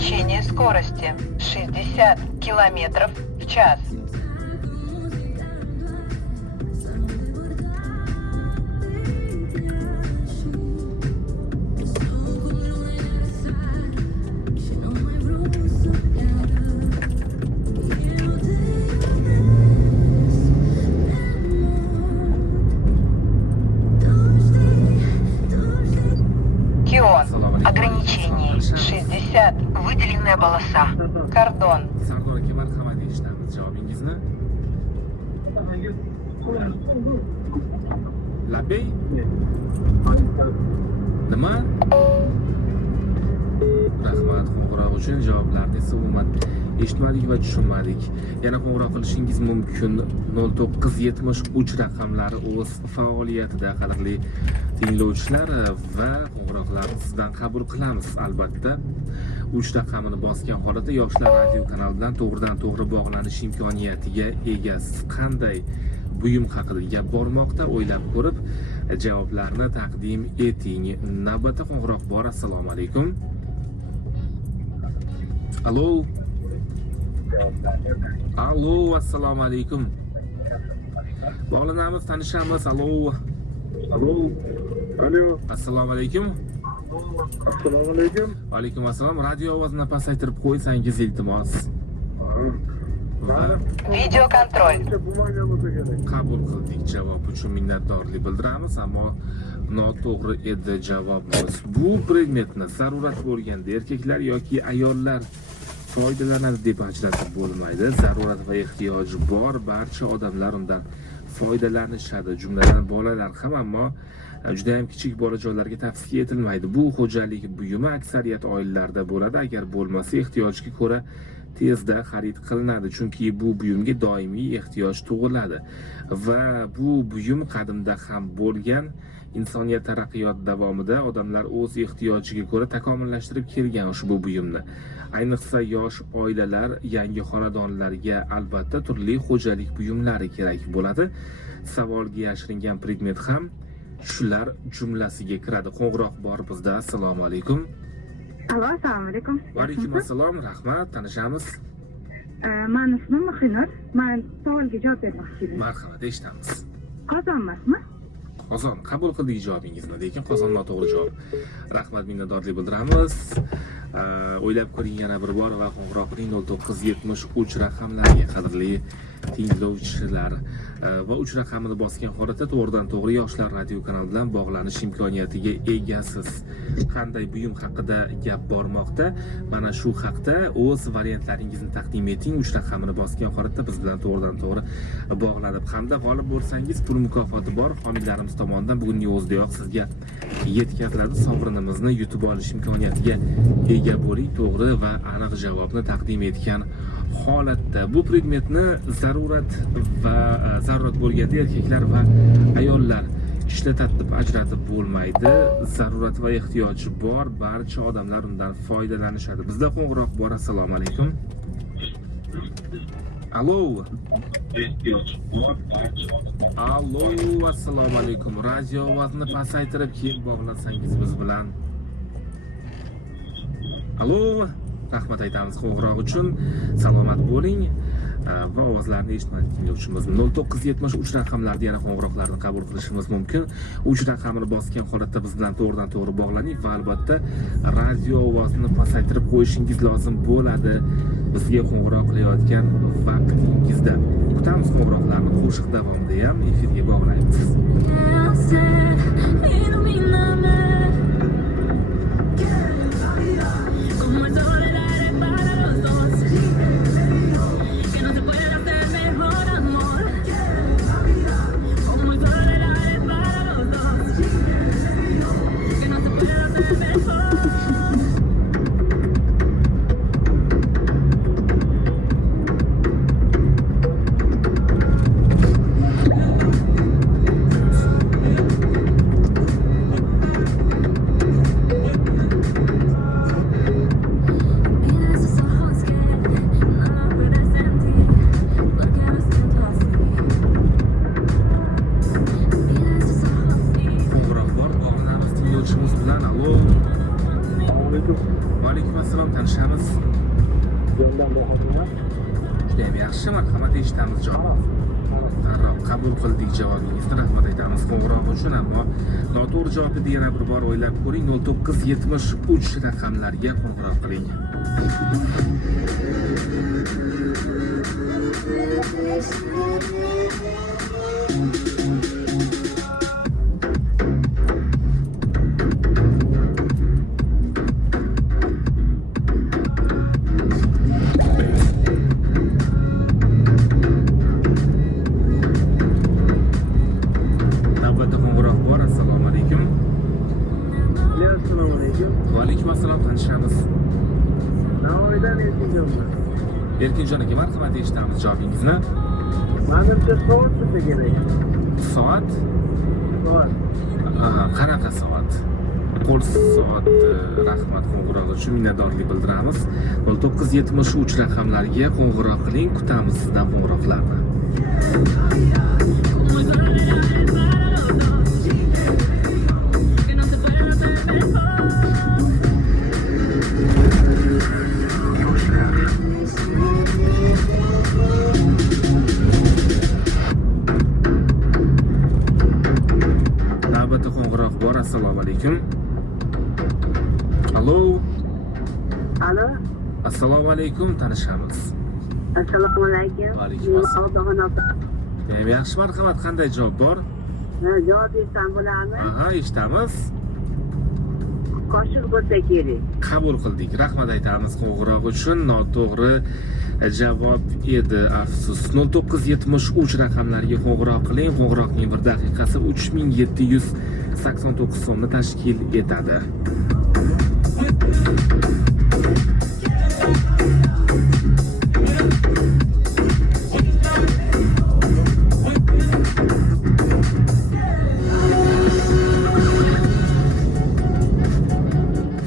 Ограничение скорости 60 километров в час. Кион. Ограничение 60. Выделенная полоса. Кордон. Sardor aka marhamat eshitamiz javobingizni. Labbay? Nima? Rahmat qo'ng'iroq uchun. Javoblarni esa umuman eshitmadik va tushunmadik. Yana qo'ng'iroq qilishingiz mumkin. 0973 raqamlari o'z faoliyatida qadrli tinglovchilar va qo'ng'iroqlarni sizdan qabul qilamiz albatta. 3 raqamini bosgan holatda Yoshlar radio kanali bilan to'g'ridan to'g'ri bog'lanish imkoniyatiga egasiz. Qanday buyum haqida gap bormoqda, o'ylab ko'rib javoblarni taqdim eting. Navbatda qo'ng'iroq bor. Assalomu alaykum. Alo. Alo, assalomu alaykum. Bog'lanamiz, tanishamiz. Alo. Alo. Alo. Assalomu alaykum. Assalomu alaykum. Va alaykum assalom. Radio ovozini pasaytirib qo'ysangiz iltimos. Video kontrol. Qabul qildik. Javob uchun minnatdorlik bildiramiz, ammo noto'g'ri edi javobimiz. Bu predmetni zarurat bo'lganda erkaklar yoki ayollar foydalanadi deb ajratib bo'lmaydi. Zarurat va ehtiyoji bor barcha odamlar undan foydalanishadi. Jumladan bolalar ham, ammo juda ham kichik bolajonlarga tavsiya etilmaydi. Bu xo'jalik buyumi aksariyat oilalarda bo'ladi. Agar bo'lmasa ehtiyojga ko'ra tezda xarid qilinadi, chunki bu buyumga doimiy ehtiyoj tug'iladi va bu buyum qadimda ham bo'lgan. Insoniyat taraqqiyot davomida odamlar o'z ehtiyojiga ko'ra takomillashtirib kelgan ushbu buyumni. Ayniqsa yosh oilalar, yangi xonadonlarga albatta turli xo'jalik buyumlari kerak bo'ladi. Savolga yashiringan predmet ham shular jumlasiga kiradi. Qo'ng'iroq bor bizda. Assalomu alaykum. Alo, assalomu alaykum. Va alaykum assalom. Rahmat, tanishamiz. Meni ismim Muhinur. Men savolga javob bermoqchi edim. Marhamat, eshitamiz. Qozon emasmi? Qozon. Qabul qildik javobingizni, lekin qozon noto'g'ri javob. Rahmat, minnatdorlik bildiramiz. O'ylab ko'ring yana bir bor va qo'ng'iroq qiling 0973 raqamlarga qadrli tinglovchilar va 3 raqamini bosgan holatda to'g'ridan to'g'ri Yoshlar radio kanali bilan bog'lanish imkoniyatiga egasiz. Qanday buyum haqida gap bormoqda? Mana shu haqda o'z variantlaringizni taqdim eting. 3 raqamini bosgan holatda biz bilan to'g'ridan to'g'ri bog'lanib, hamda g'olib bo'lsangiz pul mukofoti bor. Homiylarimiz tomonidan bugunning o'zidayoq sizga yetkaziladi. Sovrinimizni yutib olish imkoniyatiga ega bo'ling. To'g'ri va aniq javobni taqdim etgan holatda bu predmetni zarurat bo'lganda erkaklar va ayollar ishlatadi deb ajratib bo'lmaydi. Zarurat va ehtiyoji bor barcha odamlar undan foydalanishadi. Bizda qo'ng'iroq bor. Assalomu alaykum. Alo. Alo, assalomu alaykum. Radio ovozni pasaytirib keyin bog'lansangiz biz bilan. Alo. Rahmat aytamiz qo'ng'iroq uchun. Salomat bo'ling va ovozlarni eshitmadik tinglovchimiz. 0973 raqamlarda yana qo'ng'iroqlarni qabul qilishimiz mumkin. 3 raqamini bosgan holatda biz bilan to'g'ridan to'g'ri bog'laning va albatta radio ovozini pasaytirib qo'yishingiz lozim bo'ladi. Bizga qo'ng'iroq qilayotgan vaqtingizda kutamiz qo'ng'iroqlarni. Qo'shiq davomida ham efirga bog'laymiz. marhamat, eshitamiz javob. Qabul qildik javobingizni, rahmat aytamiz qo'ng'iroq uchun, ammo noto'g'ri javobni yana bir bor o'ylab ko'ring. 0973 raqamlarga qo'ng'iroq qiling. Navbatda qo'ng'iroq bor. Assalomu alaykum. Assalomu alaykum. Va alaykum assalom, tanishamiz. Navoiydan Erkinjonman. Erkinjon aka, marhamat, eshitamiz javobingizni. Manimcha soat bo'lsa kerak. Soat? Soat. Qanaqa soat? Qo'l soat. Rahmat qo'ng'iroq uchun minnatdorlik bildiramiz. 0973 raqamlariga qo'ng'iroq qiling, kutamiz sizdan qo'ng'iroqlarni. Navbatda qo'ng'iroq bor. Assalomu alaykum. Allo. Alo, Assalomu alaykum, tanishamiz. assalomu alaykum. Va alaykum assalom. Yaxshi, marhamat, qanday javob bor? Javob etsam bo'ladimi? Aha, eshitamiz. Qoshiq bo'lsa kerak. Qabul qildik. Rahmat aytamiz qo'ng'iroq uchun. Noto'g'ri javob edi, afsus. 0973 raqamlariga qo'ng'iroq qiling. Qo'ng'iroqning 1 daqiqasi 3789 so'mni tashkil etadi.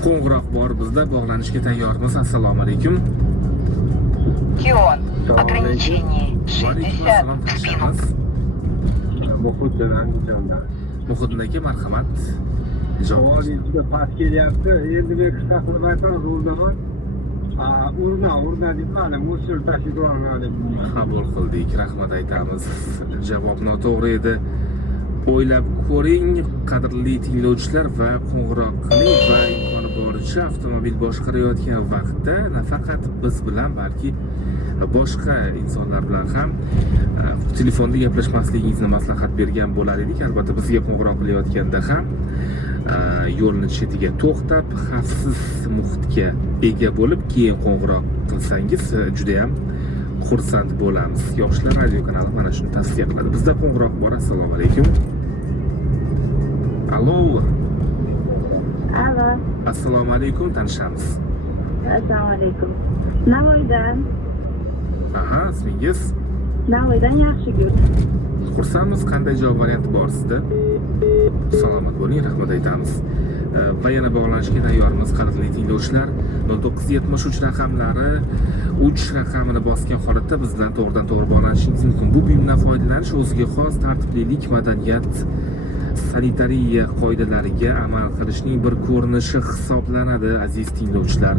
Qo'ng'iroq bor bizda, bog'lanishga tayyormiz. Assalomu alaykum. Кион. Ограничение Va alaykum 60 assalom, в спину. tanishamiz. Muhitdan Andijondan. Muhiddin aka, marhamat. Javob. Havoning juda past kelyapti. Endi men qisqa qilib aytaman, o'rnaman. Urna deydi, mana musul tashib yuborgan. Qabul qildik. Rahmat aytamiz. Javob noto'g'ri edi. O'ylab ko'ring, qadrli tinglovchilar, va qo'ng'iroq qiling va imkoni boricha avtomobil boshqarayotgan vaqtda nafaqat biz bilan, balki boshqa insonlar bilan ham telefonda gaplashmasligingizni maslahat bergan bo'lar edik. Albatta, bizga qo'ng'iroq qilayotganda ham yo'lni chetiga to'xtab, xavfsiz muhitga ega bo'lib, keyin qo'ng'iroq qilsangiz juda ham xursand bo'lamiz. Yoshlar radio kanali mana shuni tavsiya qiladi. Bizda qo'ng'iroq bor. Assalomu alaykum. Allo. Alo, Assalomu alaykum, tanishamiz. assalomu alaykum. Navoiydan. Aha, ismingiz? Navoiydan Yaxshigul. Xursandmiz. Qanday javob varianti bor sizda? Salomat bo'ling, rahmat aytamiz. Va yana bog'lanishga tayyormiz, qadrli tinglovchilar. 0973 raqamlari 3 raqamini bosgan holatda biz bilan to'g'ridan to'g'ri bog'lanishingiz mumkin. Bu buyumdan foydalanish o'ziga xos tartiblilik, madaniyat, sanitariya qoidalariga amal qilishning bir ko'rinishi hisoblanadi, aziz tinglovchilar.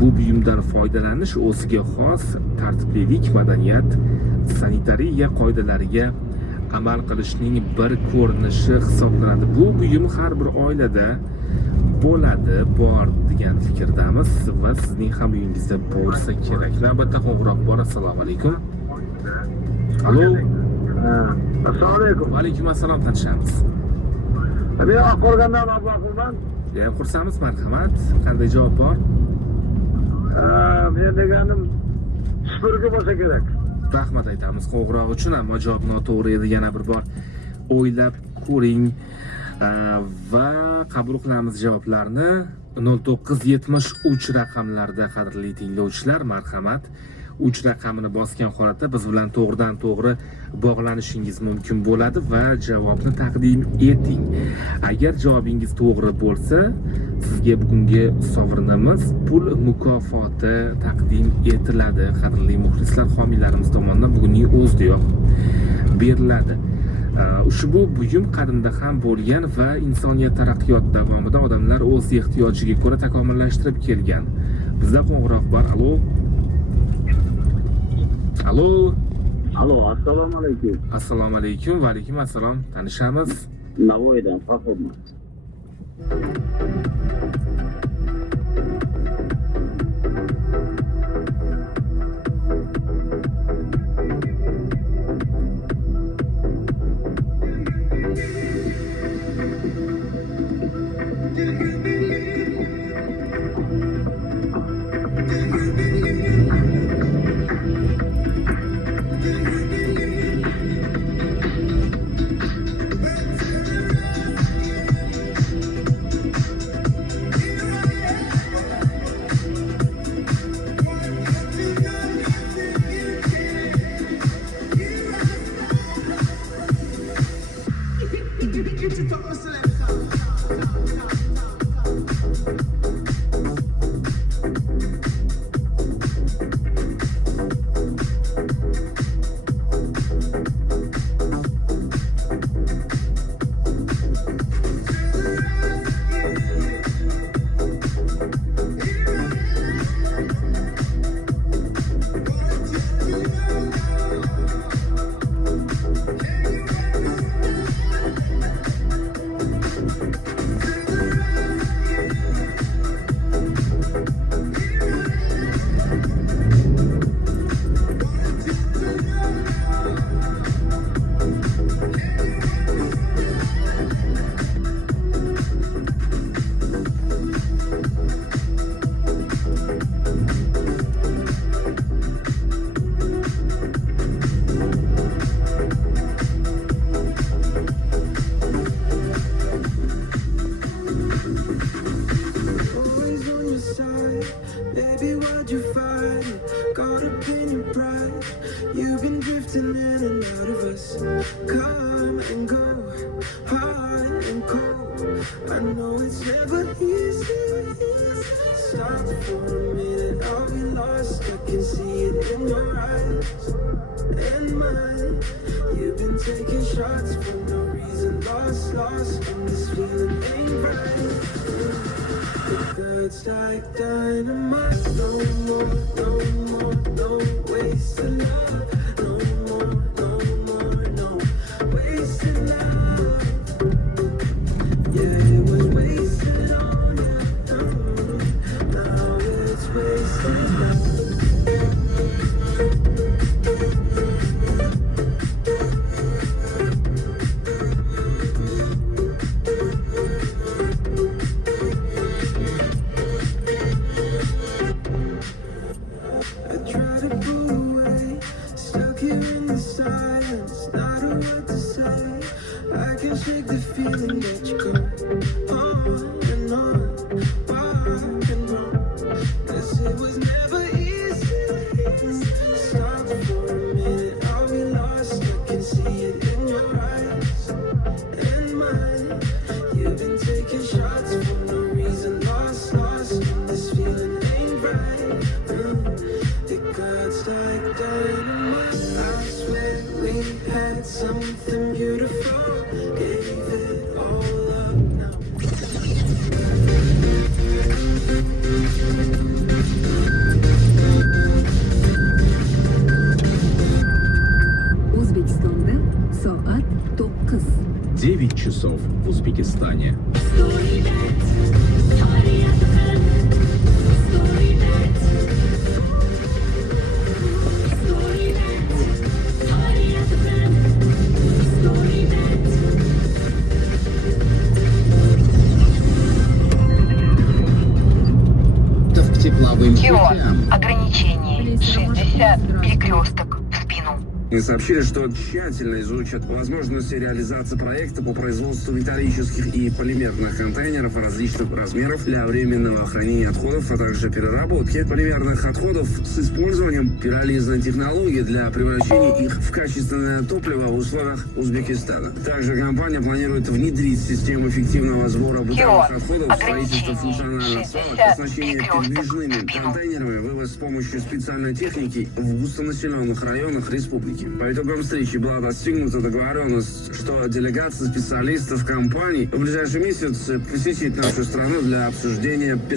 Bu buyumdan foydalanish o'ziga xos tartiblilik, madaniyat, sanitariya qoidalariga amal qilishning bir ko'rinishi hisoblanadi. Bu buyum har bir oilada bo'ladi, bor degan fikrdamiz va sizning ham uyingizda bo'lsa kerak. Navbatda qo'ng'iroq bor. Assalomu alaykum. Allo. Assalomu alaykum. Va alaykum assalom, tanishamiz. Men Oqqo'rg'ondan Abdullahman. Jam xursandmiz, marhamat. Qanday javob bor? Men deganim supurgi bo'lsa kerak. Rahmat aytamiz qo'ng'iroq uchun, ammo javob noto'g'ri edi. Yana bir bor o'ylab ko'ring va qabul qilamiz javoblarni. 0973 raqamlarda, qadrli tinglovchilar, marhamat, 3 raqamini bosgan holatda biz bilan to'g'ridan to'g'ri bog'lanishingiz mumkin bo'ladi va javobni taqdim eting. Agar javobingiz to'g'ri bo'lsa, sizga bugungi sovrinimiz pul mukofoti taqdim etiladi. Qadrli muxlislar, homiylarimiz tomonidan bugunning o'zidayoq beriladi. Ushbu buyum qadimda ham bo'lgan va insoniyat taraqqiyot davomida odamlar o'z ehtiyojiga ko'ra takomillashtirib kelgan. Bizda qo'ng'iroq bor. Allo. Alo. Alo, assalomu alaykum. Assalomu alaykum. Va alaykum assalom. Tanishamiz. Navoiydan Fahrodman. часов в Узбекистане. К тепловым Кион. путям. Ограничение 60. Перекресток. В спину. Мне сообщили, что тщательно изучат возможности реализации проекта по производству металлических и полимерных контейнеров различных размеров для временного хранения отходов, а также переработки полимерных отходов с использованием пиролизной технологии для превращения их в качественное топливо в условиях Узбекистана. Также компания планирует внедрить систему эффективного сбора бытовых отходов, строительство функциональных свалок, оснащение передвижными контейнерами, вывоз с помощью специальной техники в густонаселенных районах республики. По итогам встречи была достигнута договоренность, что делегация специалистов компаний в ближайший месяц посетит нашу страну для обсуждения перспектив